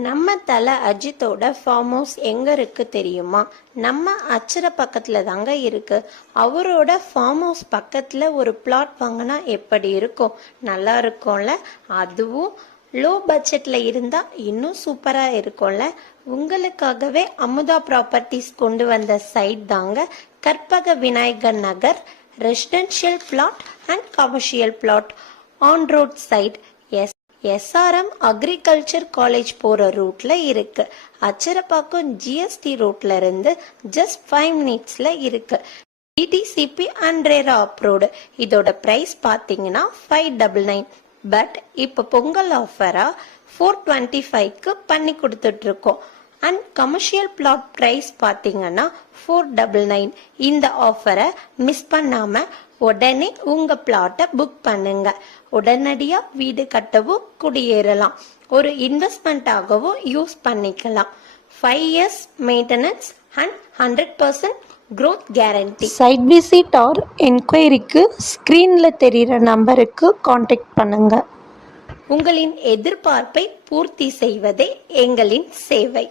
நம்ம தல அஜித்தோட ஃபார்ம் ஹவுஸ் எங்க இருக்கு தெரியுமா? நம்ம அச்சர பக்கத்துல தாங்க இருக்கு. அவரோட ஃபார்ம் ஹவுஸ் பக்கத்துல ஒரு பிளாட் வாங்கினா எப்படி இருக்கும்? நல்லா இருக்கும்ல. அதுவும் லோ பட்ஜெட்ல இருந்தா இன்னும் சூப்பரா இருக்கும்ல. உங்களுக்காகவே அமுதா ப்ராப்பர்ட்டிஸ் கொண்டு வந்த சைட் தாங்க Karpaga Vinayagar Nagar residential plot and commercial plot on road side. SRM agriculture college போற ரூட்ல இருக்கு. அச்சரப்பாக்கம் ஜிஎஸ்டி ரூட்ல இருந்து ஜஸ்ட் 5 மினிட்ஸ்ல இருக்கு. டிடிசிபி அண்ட் ரேரா அப்ரூவ்டு. இதோட பிரைஸ் பாத்தீங்கன்னா 599. பட் இப்ப பொங்கல் ஆஃபரா 425க்கு பண்ணி கொடுத்துட்டு இருக்கோம். அண்ட் கமர்ஷியல் பிளாட் பிரைஸ் பாத்தீங்கன்னா 499. இந்த ஆஃபரை மிஸ் பண்ணாம உடனே உங்க பிளாட்டை புக் பண்ணுங்க. உடனடியா வீடு கட்டவும் குடியேறலாம். ஒரு இன்வெஸ்ட்மெண்ட்டாகவும் யூஸ் பண்ணிக்கலாம். 5 years maintenance and 100% growth guarantee. Site visit or என்கொயரிக்கு ஸ்கிரீன்ல தெரிகிற நம்பருக்கு காண்டாக்ட் பண்ணுங்க. உங்களின் எதிர்பார்ப்பை பூர்த்தி செய்வதே எங்களின் சேவை.